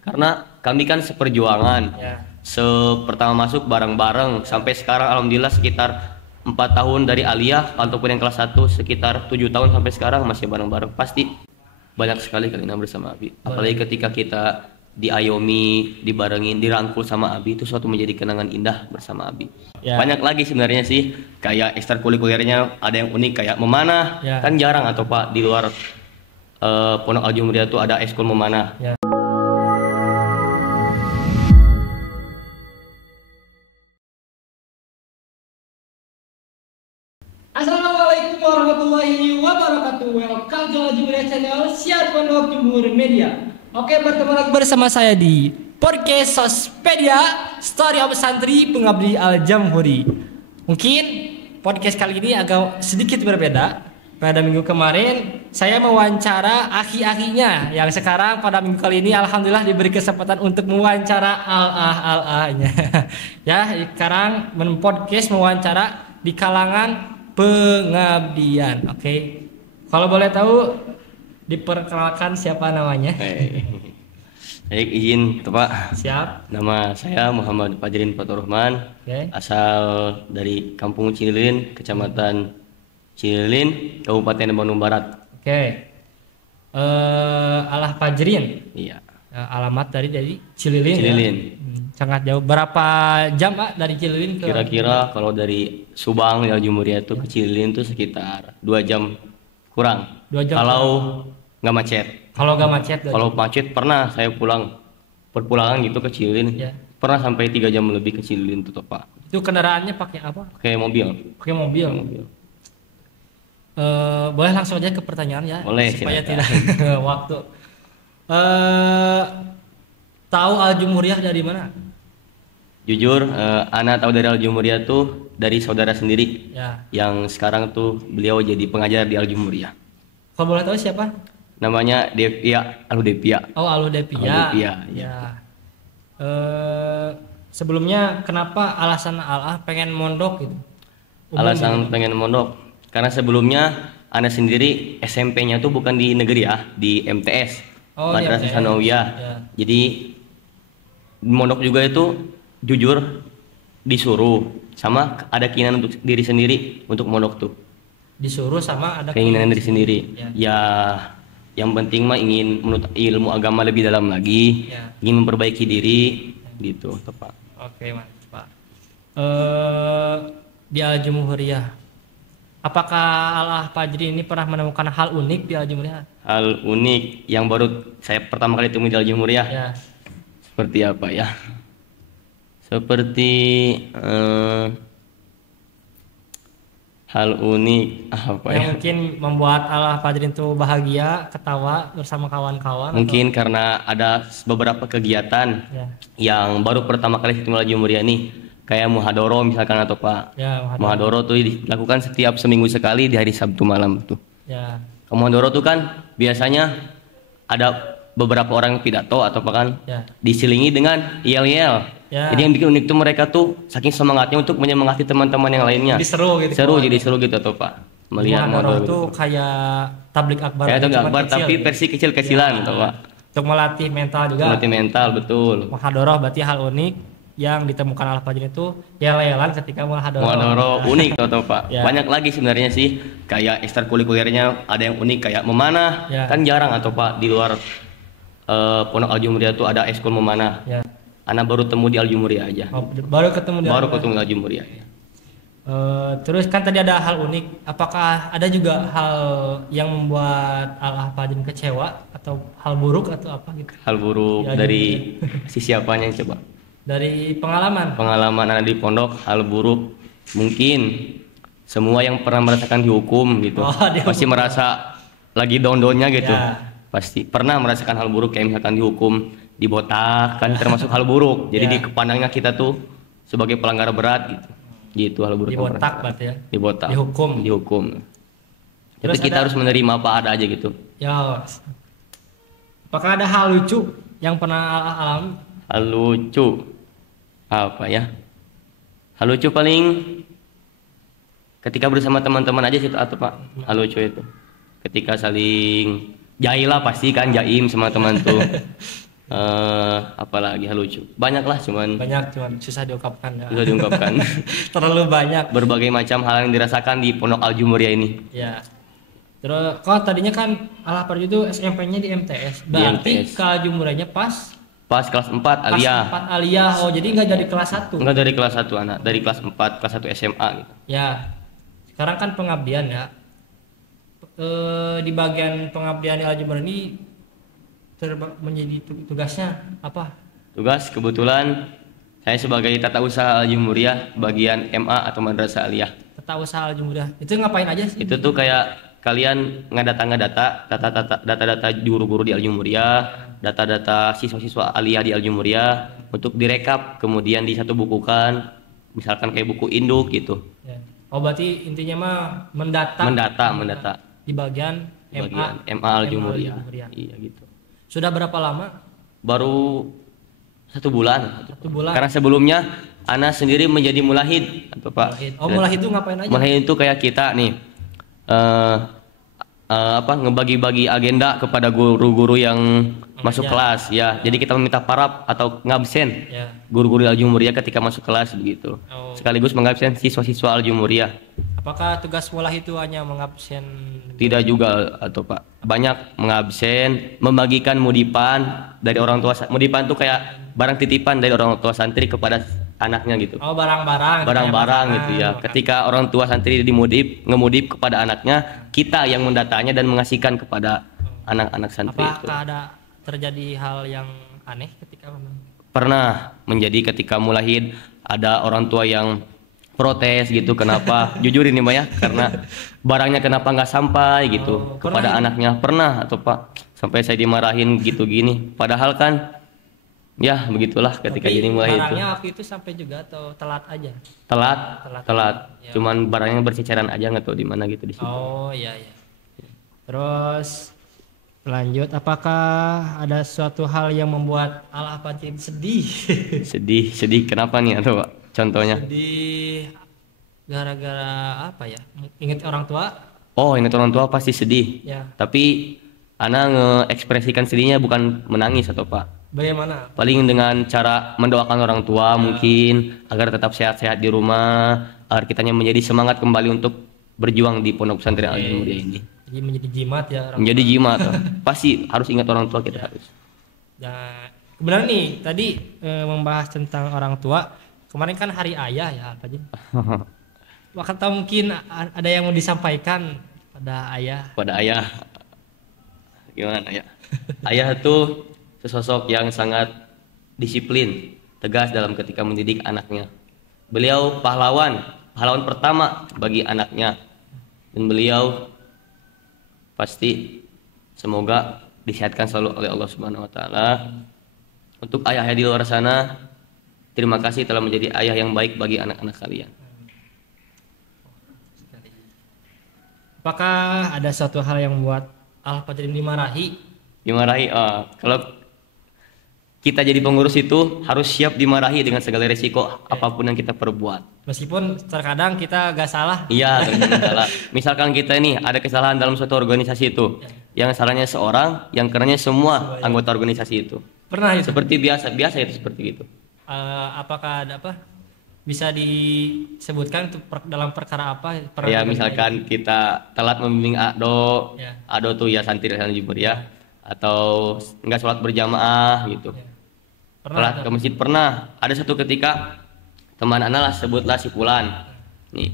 Karena kami kan seperjuangan. Ya. Pertama masuk bareng-bareng sampai sekarang alhamdulillah sekitar 4 tahun dari aliyah ataupun yang kelas 1 sekitar 7 tahun sampai sekarang masih bareng-bareng. Pasti banyak sekali kenangan bersama Abi. Apalagi ketika kita diayomi, dibarengin, dirangkul sama Abi, itu suatu menjadi kenangan indah bersama Abi. Ya. Banyak lagi sebenarnya sih, kayak ekstrakurikulernya ada yang unik kayak memanah. Ya. Kan jarang atau Pak di luar Pondok Al Jumriyah tuh ada ekskul memanah. Ya. Assalamualaikum warahmatullahi wabarakatuh. Welcome to Al Jumriyah Channel, siar Pondok Jumhur Media. Oke, bertemu lagi bersama saya di podcast Sospedia, Story of Santri Pengabdi Al Jamhuri. Mungkin podcast kali ini agak sedikit berbeda. Pada minggu kemarin saya mewawancara aki-akinya, yang sekarang pada minggu kali ini alhamdulillah diberi kesempatan untuk mewawancara al-ah-nya. Ya, sekarang podcast mewawancara di kalangan pengabdian. Oke. Kalau boleh tahu diperkenalkan siapa namanya? Baik, izin tuh Pak. Siap. Nama saya Muhammad Fajrin Faturrahman. Oke. Asal dari Kampung Cililin, Kecamatan Cililin, Kabupaten Bandung Barat. Oke. Alah Fajrin. Iya. Alamat dari Cililin. Cililin. Ya? Sangat jauh. Berapa jam Pak dari Cililin ke? Kira-kira kalau dari Subang ya Jumhuriyah itu ke Cililin itu sekitar 2 jam kurang. 2 jam. Kalau nggak macet. Kalau nggak macet. Kalau macet pernah saya pulang perpulangan gitu ke Cililin. Ya. Pernah sampai 3 jam lebih ke Cililin tuh Pak. Itu kendaraannya pakai apa? Pakai mobil. Pakai mobil. Boleh langsung aja ke pertanyaan ya. Boleh, supaya silakan. tidak waktu. Tahu Al Jumhuriyah dari mana? Jujur, Ana tahu dari Al Jumhuriyah tuh dari saudara sendiri. Ya. Yang sekarang tuh beliau jadi pengajar di Al Jumhuriyah. Kalau boleh tahu siapa? Namanya Devia Aludepia. Oh, Aludepia. Aludepia, Ya. Sebelumnya kenapa alasan Al-Ah pengen mondok gitu? Alasan pengen mondok karena sebelumnya Ana sendiri SMP-nya tuh bukan di negeri ya, di MTS, Oh, di Madrasah MTS. Sanawiyah. Ya. Jadi mondok juga itu jujur disuruh sama ada keinginan untuk diri sendiri untuk mondok tuh. Disuruh sama ada Keinginan diri sendiri. Ya. Ya, yang penting mah ingin menuntut ilmu agama lebih dalam lagi, Ya. ingin memperbaiki diri gitu, tepat. Oke, mantap, Pak. Di Al Jumhuriyah. Apakah Al-Ah Fajri ini pernah menemukan hal unik di Al Jumhuriyah? Hal unik yang baru saya pertama kali temui di Al Jumhuriyah. Ya. Seperti apa ya? Seperti hal unik apa Yang ya? mungkin membuat Al-Ah Fajri itu bahagia, ketawa bersama kawan-kawan. Mungkin karena ada beberapa kegiatan Ya. yang baru pertama kali ketemu Al Jumhuriyah nih, kayak muhadoro misalkan atau Pak. Ya, Muhadoro tuh dilakukan setiap seminggu sekali di hari Sabtu malam tuh. Ya. Muhadoro tuh kan biasanya ada beberapa orang yang pidato atau bahkan Ya. diselingi dengan yel-yel. Ya. Jadi yang bikin unik tuh mereka tuh saking semangatnya untuk menyemangati teman-teman yang lainnya. Jadi seru gitu. Jadi seru gitu atau Pak. Melihat Muhadharah muhadoro itu gitu. kayak tablik akbar. Kayak itu cuman gambar kecil tapi gitu. versi kecil-kecilan Ya. atau Pak. Untuk melatih mental juga. Melatih mental betul. Muhadharah berarti hal unik yang ditemukan Al Fajri itu yel-yelan ketika muhadharah. Muhadoro unik atau Pak. Ya. Banyak lagi sebenarnya sih kayak ekstrakurikulernya ada yang unik kayak memanah. Ya. Kan jarang atau Pak di luar Pondok Al Jumriyah tuh ada ekskul memanah. Ya. Anak baru temu di Al Jumriyah aja. Oh, baru ketemu di Baru Al- ketemu di Al Jumriyah. Terus kan tadi ada hal unik. Apakah ada juga hal yang membuat Al Fajri kecewa atau hal buruk atau apa gitu? Hal buruk Ya, dari sisi apanya coba? Dari pengalaman. Pengalaman anak di pondok, hal buruk mungkin semua yang pernah merasakan dihukum gitu. Oh, dihukum. Pasti merasa lagi down-downnya gitu. Ya. Pasti pernah merasakan hal buruk kayak misalkan dihukum, dibotak kan termasuk hal buruk. Jadi Ya. di kepandangnya kita tuh sebagai pelanggar berat gitu. Gitu hal buruk. yang pernah Dibotak kita- berarti ya. Dibotak. Dihukum. Tapi Terus kita ada- harus menerima apa ada aja gitu. Ya. Apakah ada hal lucu yang pernah Al alami? Hal lucu apa ya? Hal lucu paling ketika bersama teman-teman aja sih atau Pak. Hal lucu itu ketika saling jahil lah pasti kan jaim sama teman tuh. Apalagi hal lucu. Banyak lah, cuman susah diungkapkan ya. susah diungkapkan. Terlalu banyak. Berbagai macam hal yang dirasakan di Pondok Al Jumuriyah ini. Ya. Terus kalau tadinya kan Al-Hafidh itu SMP-nya di MTS. Berarti ke Al Jumuriyahnya pas kelas 4 aliyah. Kelas 4 aliyah. Oh, jadi nggak dari kelas 1. Enggak dari kelas 1 anak, dari kelas 4, kelas 1 SMA gitu. Ya. Sekarang kan pengabdian ya. Di bagian pengabdian di Al Jumuriyah ini menjadi tugasnya apa? Tugas kebetulan saya sebagai tata usaha Al Jumuriyah bagian MA atau Madrasah Aliyah. Tata usaha Al Jumuriyah. Itu ngapain aja sih? Itu tuh kayak kalian data-data guru-guru di Al Jumuriyah, data-data siswa-siswa aliyah di Al Jumuriyah untuk direkap kemudian disatubukukan, misalkan kayak buku induk gitu. Ya. Oh, berarti intinya mah mendata di bagian MA Al Jumuriyah. Iya gitu. Sudah berapa lama? Baru 1 bulan. 1 bulan. Karena sebelumnya Ana sendiri menjadi mulahid, atau Pak. Oh, mulahid itu ngapain aja? Mulahid itu kayak kita nih. Ngebagi-bagi agenda kepada guru-guru yang masuk kelas ya. Jadi kita meminta parab atau ngabsen guru-guru Al Jumuriyah ketika masuk kelas begitu. Sekaligus mengabsen siswa-siswa Al Jumuriyah. Apakah tugas mullah itu hanya mengabsen? Tidak juga atau Pak. Banyak mengabsen, membagikan mudipan dari orang tua. Mudipan itu kayak barang titipan dari orang tua santri kepada anaknya gitu. Oh, barang-barang gitu ya. Ketika orang tua santri ngemudip kepada anaknya, kita yang mendatanya dan mengasihkan kepada anak-anak santri. Apakah ada terjadi hal yang aneh ketika pernah menjadi ketika mulahid ada orang tua yang protes gitu, kenapa jujur ini Mbak ya, karena barangnya kenapa nggak sampai gitu kepada anaknya. Pernah atau Pak, sampai saya dimarahin gitu gini, padahal kan ya begitulah ketika jadi mulai itu. Barangnya waktu itu sampai juga atau telat aja? Telat. Ya. Cuman barangnya berceceran aja, nggak tahu di mana gitu di situ. Oh iya. Terus lanjut, apakah ada suatu hal yang membuat Al-Hafidh sedih? sedih kenapa nih atau Pak? Contohnya? Sedih gara-gara apa ya? Ingat orang tua? Oh, ingat orang tua pasti sedih. Ya. Tapi Ana ngeekspresikan sedihnya bukan menangis atau Pak. Bagaimana? Paling dengan cara mendoakan orang tua mungkin agar tetap sehat-sehat di rumah, agar kitanya menjadi semangat kembali untuk berjuang di Pondok Pesantren Al Jumuriyah ini. Jadi menjadi jimat ya. Menjadi jimat. Pasti harus ingat orang tua kita harus. Nah, kebenaran nih tadi membahas tentang orang tua. Kemarin kan hari ayah ya Pak Jin. Atau mungkin ada yang mau disampaikan pada ayah. Gimana ayah? Ayah itu sesosok yang sangat disiplin, tegas dalam ketika mendidik anaknya. Beliau pahlawan pertama bagi anaknya, dan beliau pasti semoga disehatkan selalu oleh Allah Subhanahu Wa Taala. Untuk ayah-ayah di luar sana, terima kasih telah menjadi ayah yang baik bagi anak-anak kalian. Apakah ada suatu hal yang membuat Al-Hafidh dimarahi? Kalau kita jadi pengurus itu harus siap dimarahi dengan segala resiko apapun yang kita perbuat. Meskipun terkadang kita gak salah. Iya, salah. Misalkan kita ini ada kesalahan dalam suatu organisasi itu, yang salahnya seorang, yang kenanya semua anggota organisasi itu. Pernah itu? Seperti biasa itu seperti itu. Apakah ada apa? Bisa disebutkan itu dalam perkara apa? Ya, misalkan kita telat membimbing Ado tuh ya santri Al Jumuriyah, atau enggak sholat berjamaah gitu. Telat ke masjid pernah. Ada satu ketika teman anak lah, sebutlah si Fulan. Nih,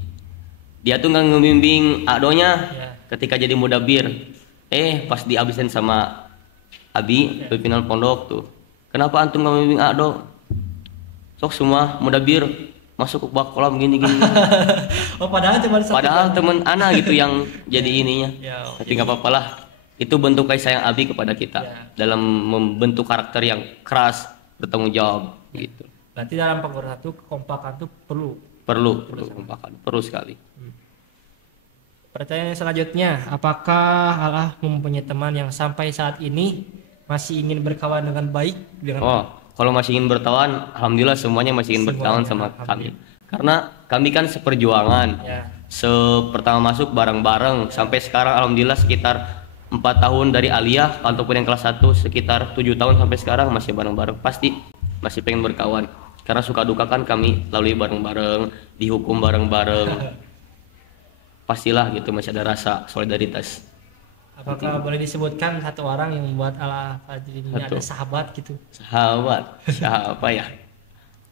dia tuh nggak ngebimbing Adonya ketika jadi mudabir. Pas dihabisin sama Abi pimpinan pondok tuh. Kenapa antum nggak ngebimbing Ado? Sok semua mudabir masuk ke bak kolam gini. Oh, padahal teman anak gitu yang jadi ininya. Tapi nggak apa-apa lah. Itu bentuk kasih sayang Abi kepada kita dalam membentuk karakter yang keras, bertanggung jawab gitu. Berarti dalam pengurus itu kekompakan itu perlu kekompakan, perlu sekali. Pertanyaan selanjutnya, apakah Allah mempunyai teman yang sampai saat ini masih ingin berkawan dengan baik kalau masih ingin berkawan, alhamdulillah semuanya masih ingin berkawan sama kami. Karena kami kan seperjuangan. Pertama masuk bareng-bareng sampai sekarang alhamdulillah sekitar 4 tahun dari aliyah ataupun yang kelas 1 sekitar 7 tahun sampai sekarang masih bareng-bareng, pasti masih pengen berkawan karena suka duka kan kami lalui bareng-bareng, dihukum bareng-bareng, pastilah gitu masih ada rasa solidaritas. Apakah boleh disebutkan satu orang yang membuat Al-Fajri ini ada Satu. sahabat gitu? Sahabat siapa ya?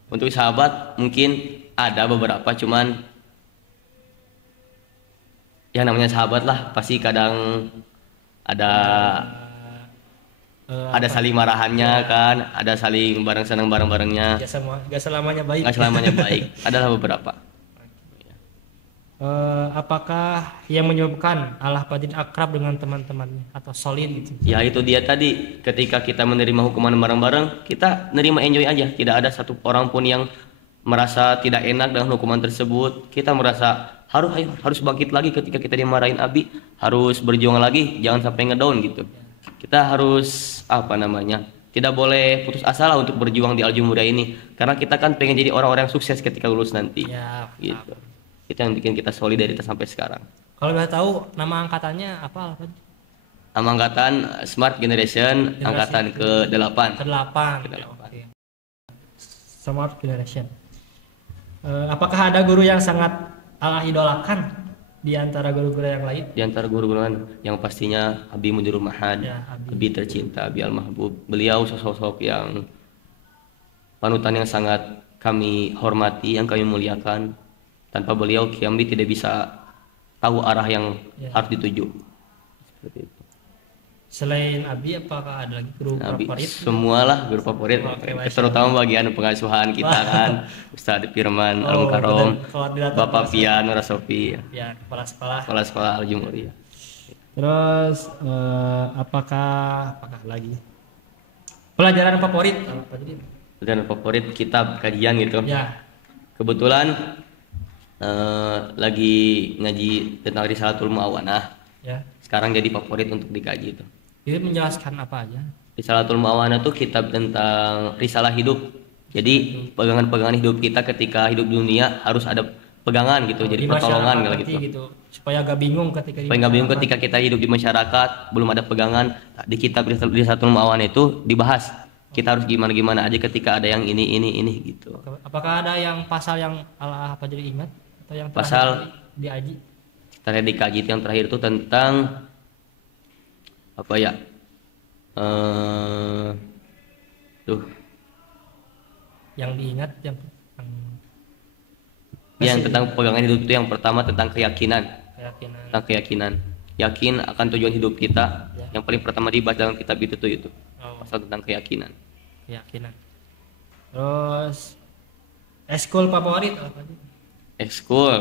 Untuk sahabat mungkin ada beberapa, cuman ya namanya sahabat lah pasti kadang ada ada saling marahannya kan, ada saling bareng senang bareng-barengnya, Gak selamanya baik. nggak selamanya baik, adalah beberapa. Apakah yang menyebabkan Al-Fajri akrab dengan teman-temannya atau solid gitu? Ya itu dia tadi, ketika kita menerima hukuman bareng-bareng, kita nerima enjoy aja, tidak ada satu orang pun yang merasa tidak enak dengan hukuman tersebut. Kita merasa harus bangkit lagi ketika kita dimarahin Abi, harus berjuang lagi, jangan sampai ngedown gitu. Kita harus tidak boleh putus asa lah untuk berjuang di Al-Jumhuriyah ini, karena kita kan pengen jadi orang-orang yang sukses ketika lulus nanti. Ya, Gitu. Itu yang bikin kita solidaritas sampai sekarang. kalau boleh tahu nama angkatannya apa Al-Fajri? Nama angkatan Smart Generation, angkatan ke-8. Ke-8. Ke-8. Oke. Smart Generation. Apakah ada guru yang sangat Allah idolakan di antara guru-guru yang lain? Di antara guru-guru yang pastinya Abi Mudirul Mahad, Ya, Abi. Abi tercinta, Abi Al-Mahbub. Beliau sosok yang panutan yang sangat kami hormati, yang kami muliakan. Tanpa beliau kami tidak bisa tahu arah yang harus dituju. Seperti itu. Selain Abi, apakah ada lagi guru Abi, favorit? semualah guru favorit, Oke, Masya terutama bagian pengasuhan kita kan, Ustadz Firman Al-Mukarrom, benar. Kalau dilihat Bapak Pian Rasofi, Ya, kepala sekolah. sekolah-sekolah Al-Jumhuriyah. Terus apakah lagi pelajaran favorit Al-Fajri? Dan favorit kitab kajian gitu. Ya, Kebetulan lagi ngaji tentang Risalatul Mu'awanah. ya. Sekarang jadi favorit untuk dikaji itu. Ini menjelaskan apa aja? Risalatul Mu'awanah itu kitab tentang risalah hidup. Jadi pegangan-pegangan hidup kita ketika hidup dunia harus ada pegangan gitu. Jadi Di pertolongan masyarakat gitu. nanti supaya gak bingung ketika Supaya nggak bingung ketika kita hidup di masyarakat belum ada pegangan. Di kitab Risalatul Mu'awanah itu dibahas kita harus gimana aja ketika ada yang ini gitu. Apakah ada yang pasal yang Al-Fajri ingat atau yang Pasal diaji? Terakhir dikaji itu yang terakhir itu tentang apa ya? Yang diingat yang Yang tentang pegangan hidup itu yang pertama tentang keyakinan. keyakinan. Tentang keyakinan. Yakin akan tujuan hidup kita. Ya. Yang paling pertama dibahas dalam kitab itu tuh itu. Oh, Pasal tentang keyakinan. keyakinan. Terus eskul favorit Al-Fajri? Ekskul.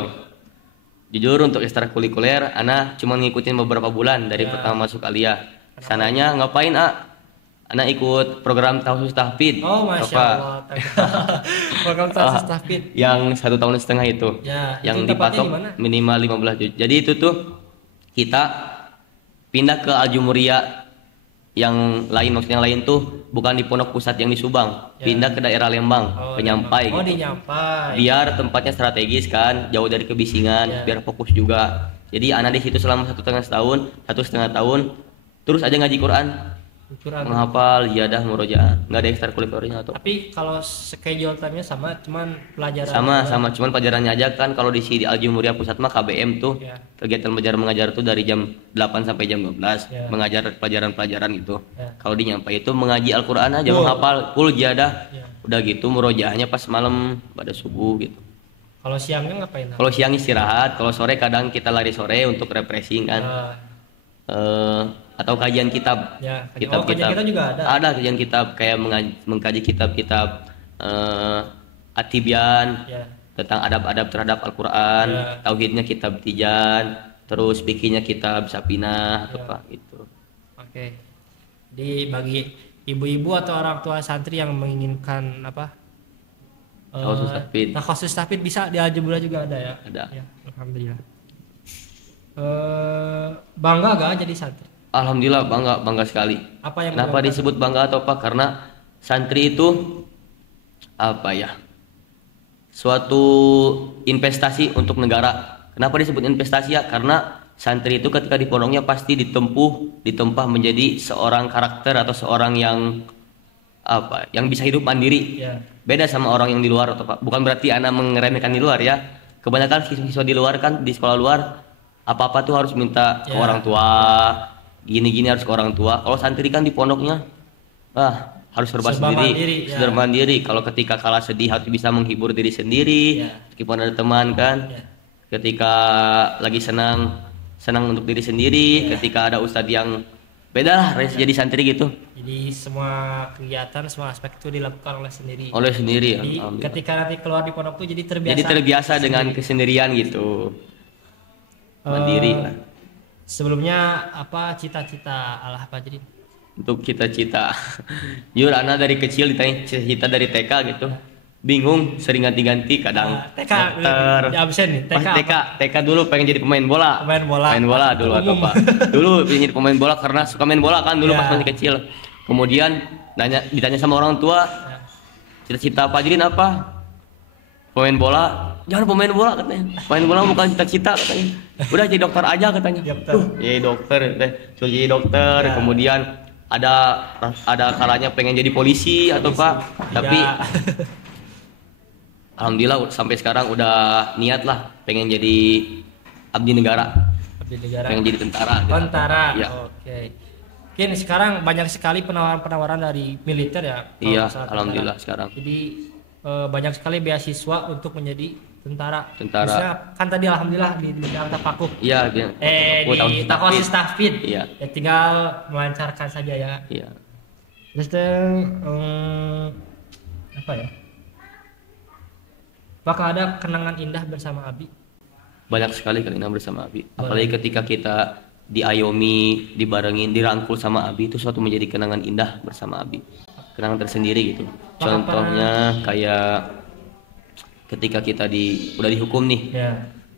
Jujur untuk ekstrakurikuler, Ana cuma ngikutin beberapa bulan dari pertama masuk aliyah. Sananya ngapain, Ana ikut program tahfiz tahfidz. Oh, Masya Apa? Allah. Program tahfiz tahfidz. Yang 1,5 tahun itu. Ya, Yang itu tempatnya dipatok di mana? minimal 15 juz. Jadi itu tuh kita pindah ke Al-Jumhuriyah yang lain, maksudnya yang lain tuh bukan di pondok pusat yang di Subang, pindah ke daerah Lembang, ke Nyampai Oh, gitu. di Nyampai. Biar tempatnya strategis kan, jauh dari kebisingan, biar fokus juga. Jadi anak di situ selama 1,5 tahun, terus aja ngaji Quran, Ukuran. menghafal, iyadah, murojaah, nggak ada ekstrakurikulernya atau Tapi kalau schedule time-nya sama, cuman pelajaran sama, cuman pelajarannya aja kan. Kalau di sini Al-Jumhuriyah Pusat mah KBM tuh, Ya. kegiatan belajar mengajar tuh dari jam 8 sampai jam 12, Ya. mengajar pelajaran-pelajaran gitu. Ya. Kalau di Nyampai itu mengaji Al-Qur'an aja, menghafal full iyadah. Ya. Udah gitu murojaahnya pas malam pada subuh gitu. Kalau siangnya ngapain? Kalau siang istirahat, kalau sore kadang kita lari sore untuk refreshing kan. Atau kajian kitab. Ya, Kitab kajian kita juga ada. Ada kajian kitab kayak mengkaji kitab-kitab At-Tibyan Ya. tentang adab-adab terhadap Al-Qur'an, Ya. tauhidnya kitab Tijan, terus fikihnya kitab Sapinah atau apa gitu. Oke. Di bagi ibu-ibu atau orang tua santri yang menginginkan apa? Takhasus tahfidz. Takhasus tahfidz bisa di Al-Jumhuriyah juga ada ya? Ada. Ya, alhamdulillah. Bangga gak jadi santri? Alhamdulillah bangga sekali. Apa yang Kenapa menyebabkan- disebut bangga atau apa? Karena santri itu apa ya? Suatu investasi untuk negara. Kenapa disebut investasi ya? Karena santri itu ketika di pondoknya pasti ditempa menjadi seorang karakter atau seorang yang apa, yang bisa hidup mandiri. Ya. Beda sama orang yang di luar atau Pak. Bukan berarti anak mengeremehkan di luar ya. Kebanyakan siswa di luar kan, di sekolah luar apa-apa tuh harus minta ke orang tua, gini-gini harus ke orang tua. Kalau santri kan di pondoknya harus serba sendiri, mandiri, mandiri. Kalau ketika kalah sedih harus bisa menghibur diri sendiri, meskipun ada teman kan. Ketika lagi senang untuk diri sendiri. Ketika ada ustadz yang beda lah, jadi santri gitu. Jadi semua kegiatan, semua aspek itu dilakukan oleh sendiri. Jadi ya. ketika nanti keluar di pondok tuh jadi terbiasa. Jadi terbiasa dengan kesendirian gitu. Mandiri lah. Sebelumnya apa cita-cita Allah Pak jadi? Untuk cita-cita, jujur anak dari kecil ditanya cita-cita dari TK gitu, bingung, sering ganti-ganti, kadang TK dokter, di absen nih. TK dulu pengen jadi pemain bola dulu atau apa, dulu pengen jadi pemain bola karena suka main bola kan dulu pas masih kecil. Kemudian ditanya sama orang tua, cita-cita Pak Jilin apa? Pemain bola. Jangan pemain bola katanya. Pemain bola bukan cita-cita katanya. Udah jadi dokter aja katanya. Jadi dokter, jadi dokter. Kemudian ada kalanya pengen jadi polisi atau Pak. Tapi alhamdulillah sampai sekarang udah niat lah pengen jadi abdi negara. Pengen jadi tentara. Tentara. Ya. Oke. Mungkin sekarang banyak sekali penawaran-penawaran dari militer ya. Iya, alhamdulillah sekarang. Jadi banyak sekali beasiswa untuk menjadi tentara. Misalnya, kan tadi alhamdulillah di Tapakuh. Iya, di Takosis Tahfidz. Iya. Ya tinggal melancarkan saja ya. Iya. Terus apa ya? Apakah ada kenangan indah bersama Abi? Banyak sekali kenangan bersama Abi. Apalagi ketika kita diayomi, dibarengin, dirangkul sama Abi, itu suatu menjadi kenangan indah bersama Abi. Kenangan tersendiri gitu. Contohnya kayak ketika kita udah dihukum nih,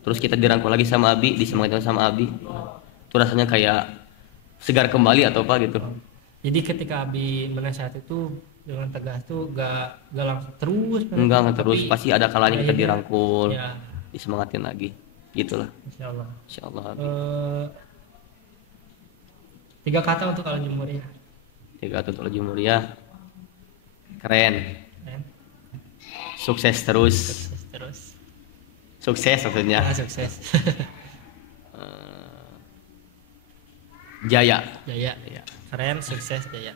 terus kita dirangkul lagi sama Abi, disemangatin sama Abi, itu rasanya kayak segar kembali atau apa gitu. Jadi ketika Abi menasihat itu dengan tegas tuh gak langsung terus. Enggak terus, pasti ada kalanya kita dirangkul, ya. Disemangatin lagi, gitulah. Insya Allah. 3 kata untuk Al-Jumhuriyah. 3 kata untuk Al-Jumhuriyah. Keren. Sukses terus. Sukses maksudnya. Sukses. Jaya. Keren, sukses, jaya.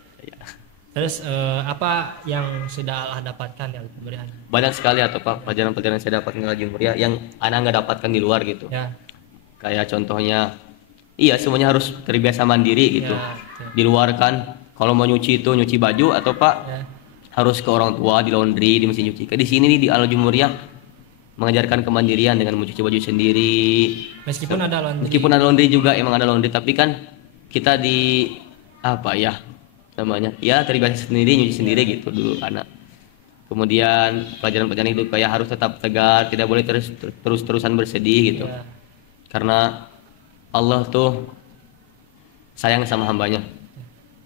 Terus apa yang sudah Allah dapatkan di Al-Jumhuriyah? Banyak sekali atau Pak pelajaran-pelajaran yang saya dapatkan di Al-Jumhuriyah yang anak nggak dapatkan di luar gitu. Ya. Kayak contohnya, semuanya harus terbiasa mandiri gitu. Di luar kan, kalau mau nyuci baju atau Pak. Harus ke orang tua di laundry, di mesin cuci. Di sini nih di Al-Jumhuriyah mengajarkan kemandirian dengan mencuci baju sendiri. Meskipun ada laundry juga, emang ada laundry, tapi kan kita di apa ya namanya? Ya terbiasa sendiri, nyuci sendiri gitu dulu anak. Kemudian pelajaran-pelajaran itu kayak harus tetap tegar, tidak boleh terus-terusan bersedih gitu. Karena Allah tuh sayang sama hambanya.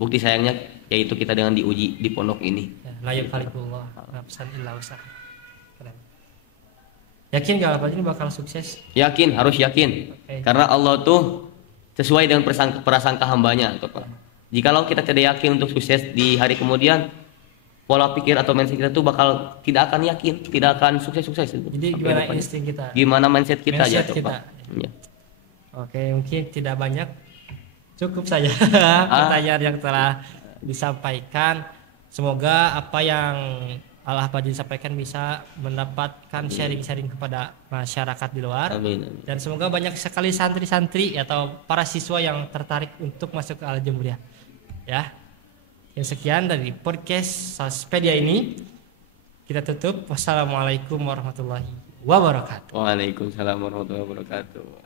Bukti sayangnya yaitu kita dengan diuji di pondok ini. La yukalifullah nafsan illa wus'aha. Keren. Yakin gak apa ini bakal sukses? Yakin, harus yakin. Karena Allah tuh sesuai dengan prasangka hambanya, Pak. Jikalau kita tidak yakin untuk sukses di hari kemudian, pola pikir atau mindset kita tuh tidak akan yakin, tidak akan sukses. Jadi gimana insting kita? Gimana mindset kita aja, Pak. Ya. Oke, mungkin tidak banyak. Cukup saja pertanyaan yang telah disampaikan. Semoga apa yang Allah Pak sampaikan bisa mendapatkan sharing-sharing kepada masyarakat di luar. Amin. Dan semoga banyak sekali santri-santri atau para siswa yang tertarik untuk masuk ke Al-Jumhuriyah. Ya. Yang sekian dari podcast Sospedia ini. Kita tutup. Wassalamualaikum warahmatullahi wabarakatuh. Waalaikumsalam warahmatullahi wabarakatuh.